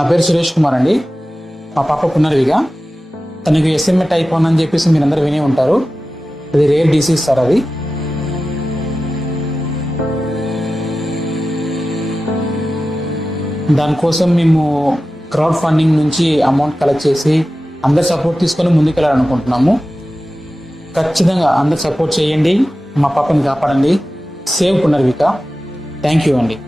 నా పేరు సురేష్ కుమార్ అండి. మా పాప పునర్విగా. తనకి ఎస్ఎంఏ టైప్ 1 అని చెప్పేసి మీరందరూ వినే ఉంటారు. అది రేర్ డిసీజ్ సార్. అది దానికోసం మేము క్రౌడ్ ఫండింగ్ నుంచి అమౌంట్ కలెక్ట్ చేసి అందరు సపోర్ట్ తీసుకొని ముందుకెళ్ళాలనుకుంటున్నాము. ఖచ్చితంగా అందరు సపోర్ట్ చేయండి, మా పాపని కాపాడండి. సేవ్ పునర్విక. థ్యాంక్ యూ అండి.